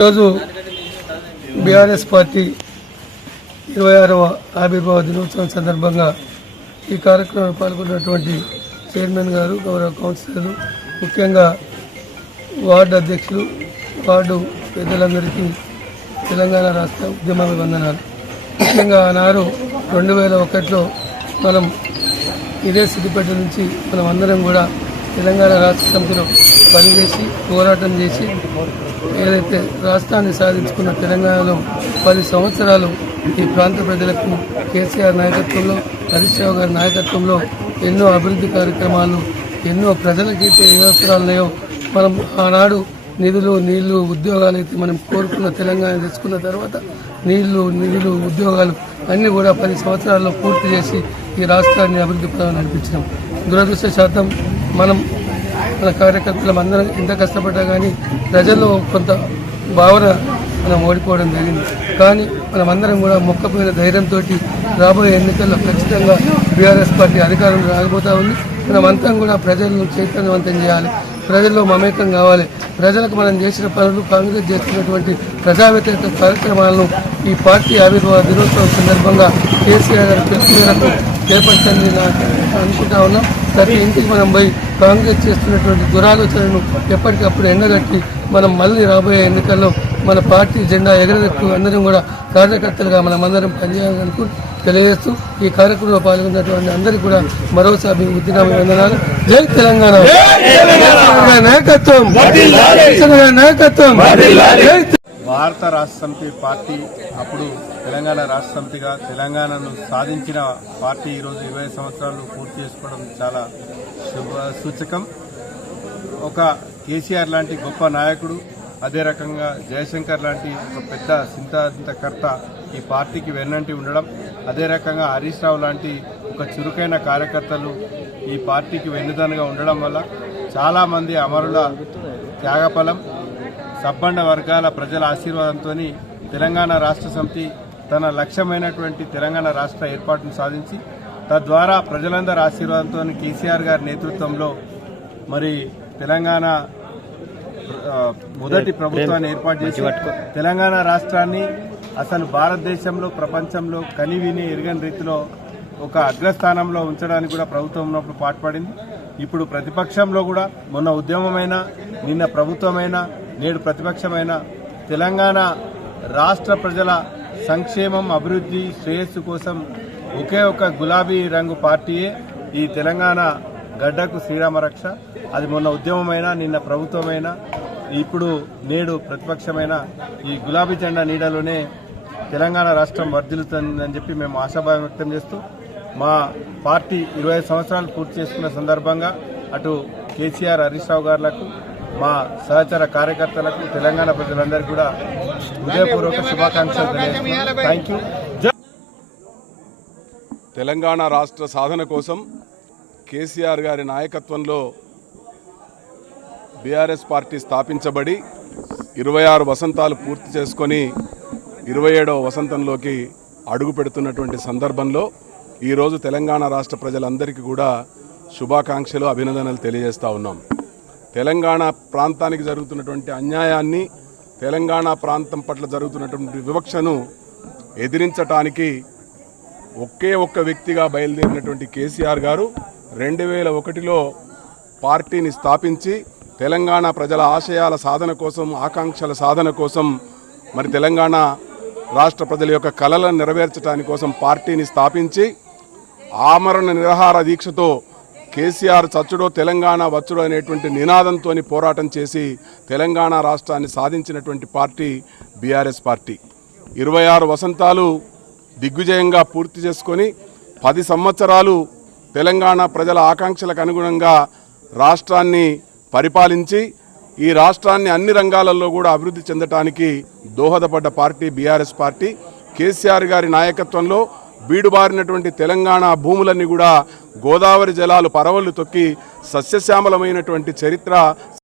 ఈరోజు BRS party 26వ ఆవిర్భావ దినోత్సవం సందర్భంగా ఈ కార్యక్రమంలో పాల్గొన్నటువంటి చైర్మన్ గారు, గౌరవ కౌన్సిలర్లు, ముఖ్యంగా వార్డు అధ్యక్షులు, వార్డు పెద్దలందరికీ తెలంగాణ రాష్ట్ర ఉద్యమాభివందనాలు. ముఖ్యంగా ఆనాడు 2001లో మనం ఇదే సిద్దిపేట నుంచి మనం అందరం కూడా తెలంగాణ రాష్ట్ర సమితిలో పనిచేసి పోరాటం చేసి ఏదైతే రాష్ట్రాన్ని సాధించుకున్న తెలంగాణలో 10 సంవత్సరాలు ఈ ప్రాంత ప్రజలకు కేసీఆర్ నాయకత్వంలో, హరీష్ రావు గారి నాయకత్వంలో ఎన్నో అభివృద్ధి కార్యక్రమాలు, ఎన్నో ప్రజలకైతే ఏ అవసరాలు ఉన్నాయో మనం ఆనాడు నిధులు, నీళ్లు, ఉద్యోగాలు అయితే మనం కోరుకున్న తెలంగాణ తెచ్చుకున్న తర్వాత నిధులు, ఉద్యోగాలు అన్నీ కూడా 10 సంవత్సరాల్లో పూర్తి చేసి ఈ రాష్ట్రాన్ని అభివృద్ధి పదంలో నడిపించినాం. దురదృష్టశాతం మన కార్యకర్తలం అందరం ఎంత కష్టపడ్డా కానీ ప్రజల్లో కొంత భావన మనం ఓడిపోవడం జరిగింది. కానీ మనమందరం కూడా మొక్కపోయిన ధైర్యంతో రాబోయే ఎన్నికల్లో ఖచ్చితంగా బీఆర్ఎస్ పార్టీ అధికారంలో రాకపోతా ఉంది. మనమంతా కూడా ప్రజలను చైతన్యవంతం చేయాలి, ప్రజల్లో మమేకం కావాలి. ప్రజలకు మనం చేసిన పనులు, కాంగ్రెస్ చేస్తున్నటువంటి ప్రజావ్యతిరేక కార్యక్రమాలను ఈ పార్టీ ఆవిర్భావ దినోత్సవం సందర్భంగా కేసీఆర్ గారి పిలుపు మేరకు చేపట్టని అనుకుంటా ఉన్నాం. ప్రతి ఇంటికి మనం పోయి కాంగ్రెస్ చేస్తున్నటువంటి దురాలోచనను ఎప్పటికప్పుడు ఎండగట్టి మనం మళ్ళీ రాబోయే ఎన్నికల్లో మన పార్టీ జెండా ఎగరదెక్కు అందరం కూడా కార్యకర్తలుగా మనమందరం పనిచేయాలనుకు తెలియజేస్తూ ఈ కార్యక్రమంలో పాల్గొన్నటువంటి అందరికీ కూడా మరోసారి ఉద్యమాభివందనాలు. జై తెలంగాణ నాయకత్వం, నాయకత్వం. భారత రాష్ట్ర సమితి పార్టీ అప్పుడు తెలంగాణ రాష్ట్ర సమితిగా తెలంగాణను సాధించిన పార్టీ ఈరోజు 20 సంవత్సరాలు పూర్తి చేసుకోవడం చాలా సూచకం. ఒక కేసీఆర్ లాంటి గొప్ప నాయకుడు, అదే రకంగా జయశంకర్ లాంటి ఒక పెద్ద సిద్ధాంతకర్త ఈ పార్టీకి వెన్నంటి ఉండడం, అదే రకంగా హరీష్ రావు లాంటి ఒక చురుకైన కార్యకర్తలు ఈ పార్టీకి వెన్నుదన్నుగా ఉండడం వల్ల చాలామంది అమరుల త్యాగఫలం, సబ్బండ వర్గాల ప్రజల ఆశీర్వాదంతో తెలంగాణ రాష్ట్ర సమితి తన లక్ష్యమైనటువంటి తెలంగాణ రాష్ట్ర ఏర్పాటును సాధించి తద్వారా ప్రజలందరి ఆశీర్వాదంతో కేసీఆర్ గారి నేతృత్వంలో మరి తెలంగాణ మొదటి ప్రభుత్వాన్ని ఏర్పాటు చేసి తెలంగాణ రాష్ట్రాన్ని అసలు భారతదేశంలో, ప్రపంచంలో కనివిని ఎరగని రీతిలో ఒక అగ్రస్థానంలో ఉంచడానికి కూడా ప్రభుత్వం ఉన్నప్పుడు పాటుపడింది. ఇప్పుడు ప్రతిపక్షంలో కూడా మొన్న ఉద్యమమైన, నిన్న ప్రభుత్వమైన, నేడు ప్రతిపక్షమైన తెలంగాణ రాష్ట్ర ప్రజల సంక్షేమం, అభివృద్ధి, శ్రేయస్సు కోసం ఒకే ఒక గులాబీ రంగు పార్టీయే ఈ తెలంగాణ గడ్డకు శ్రీరామ రక్ష. అది మొన్న ఉద్యమమైన, నిన్న ప్రభుత్వమైన, ఇప్పుడు నేడు ప్రతిపక్షమైన ఈ గులాబీ జెండా నీడలోనే తెలంగాణ రాష్ట్రం వర్ధిల్లుతుందని చెప్పి మేము ఆశాభావం వ్యక్తం చేస్తూ మా పార్టీ 25 సంవత్సరాలు పూర్తి చేసుకున్న సందర్భంగా అటు కేసీఆర్, హరీష్ రావు గారులకు, మా సహచర కార్యకర్తలకు, తెలంగాణ ప్రజలందరికీ కూడా హృదయపూర్వక శుభాకాంక్షలు తెలియజేస్తున్నాను. Thank you. తెలంగాణ రాష్ట్ర సాధన కోసం కేసీఆర్ గారి నాయకత్వంలో బీఆర్ఎస్ పార్టీ స్థాపించబడి 26 వసంతాలు పూర్తి చేసుకొని 27వ వసంతంలోకి అడుగు పెడుతున్నటువంటి సందర్భంలో ఈరోజు తెలంగాణ రాష్ట్ర ప్రజలందరికీ కూడా శుభాకాంక్షలు, అభినందనలు తెలియజేస్తూ ఉన్నాం. తెలంగాణ ప్రాంతానికి జరుగుతున్నటువంటి అన్యాయాన్ని, తెలంగాణ ప్రాంతం పట్ల జరుగుతున్నటువంటి వివక్షను ఎదిరించటానికి ఒకే ఒక్క వ్యక్తిగా బయలుదేరినటువంటి కేసీఆర్ గారు 2001లో పార్టీని స్థాపించి తెలంగాణ ప్రజల ఆశయాల సాధన కోసం, ఆకాంక్షల సాధన కోసం, మరి తెలంగాణ రాష్ట్ర ప్రజల యొక్క కలలను నెరవేర్చడానికి కోసం పార్టీని స్థాపించి ఆమరణ నిరాహార దీక్షతో కేసీఆర్ చచ్చుడో తెలంగాణ వచ్చుడో అనేటువంటి నినాదంతో పోరాటం చేసి తెలంగాణ రాష్ట్రాన్ని సాధించినటువంటి పార్టీ బీఆర్ఎస్ పార్టీ. 26 వసంతాలు దిగ్విజయంగా పూర్తి చేసుకొని 10 సంవత్సరాలు తెలంగాణ ప్రజల ఆకాంక్షలకు అనుగుణంగా రాష్ట్రాన్ని పరిపాలించి ఈ రాష్ట్రాన్ని అన్ని రంగాలలో కూడా అభివృద్ధి చెందడానికి దోహదపడ్డ పార్టీ బీఆర్ఎస్ పార్టీ. కేసీఆర్ గారి నాయకత్వంలో బీడుబారినటువంటి తెలంగాణ భూములన్నీ కూడా గోదావరి జలాలు పరవళ్లు తొక్కి సస్యశ్యామలమైనటువంటి చరిత్ర